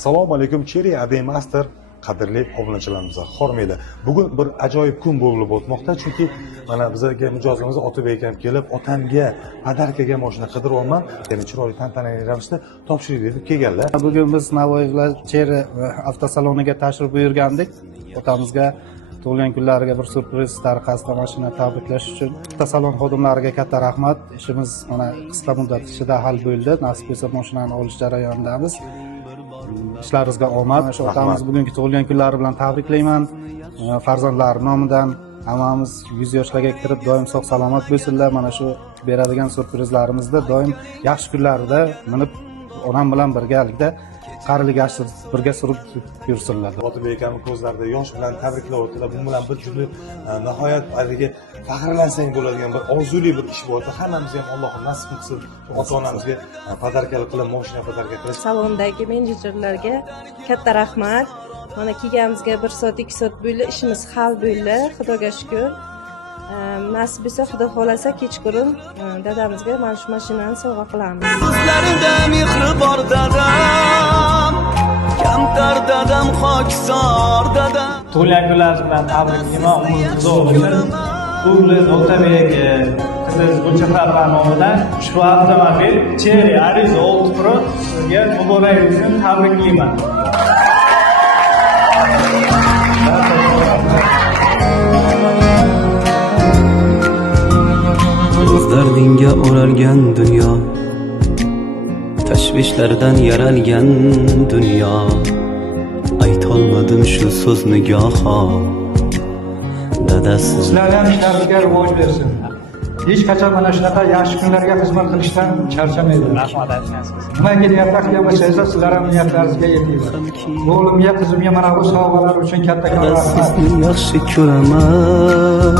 Assalomu alaykum, Cherry Ade Master qadrli obunachilarimiz, hormaylar. Bugun bir ajoyib kun bo'lib o'tmoqda, chunki mana bizga mijozimiz Otabek ham kelib, otamga podarkaga mashina qidiryapman, ya'ni chiroyli tantanali ravishda topshiriq deb kelganlar. Bugun biz Navoiy viloyat Cherry avtosaloniga tashrif buyurgandik. Otamizga tug'ilgan kunlariga bir surpriz tariqasida mashina tabriklash uchun avtosalon xodimlariga katta rahmat. Ishimiz mana qisqa muddat ichida hal bo'ldi. Nasib etsa mashinani olish jarayonidamiz. Ishlaringizga omad. Shu otamiz bugungi tug'ilgan kunlari bilan tabriklayman. Farzandlari nomidan hammamiz 100 yoshlarga kirib doim sog' salomat bo'lsinlar. Mana shu beradigan surprizlarimizda doim yaxshi kunlarida minib onam bilan birgalikda qarilik yashir birga surib yursinlar. Otabek aka ko'zlarida yosh bilan tabriklayaptilar. Bu bilan bir juda nihoyat haligi faxrlansang bo'ladigan bir orzuli bir ish bo'lyapti. Hammamizga ham Alloh nasib qilsin. Ota-onamizga podarkalik qilib, mashina podarka qilish. Salondagi menejerlarga katta rahmat. Mana kelganimizga 1 soat 2 soat bo'ldi, ishimiz hal bo'ldi. Xudoga shukr. Nasib etsa, Xudo xolasa kechqurun dadamizga mana shu mashinani sovg'a qilamiz. Ko'zlaringda mehri bor dadam, kamtar dadam, xokisor dadam. Tug'ilgan kunlaringiz bilan tabriklayman. Umringiz uzoq bo'lsin. O'g'lingiz Otabek, qizingiz Gulchehra nomidan ushbu avtomobil Cherry Ariza 6 Pro sizga muborak bo'lsin, tabriklayman. Dardinga o'ralgan dunyo, tashvishlardan yaralgan dunyo, aytolmadim shu so'zni goho. Dadasi sizlarning ishlaringizga rivoj bersin. Hech qachon mana shunaqa yaxshi kunlarga xizmat qilishdan charchamaydi. Rahmat aytasiz. Nimaga niyatlar qilganmasa sizlar ham niyatlaringizga yetinglar. O'g'limga, qizimga mana bu sovg'alar uchun kattakon rahmat. sizni yaxshi ko'raman.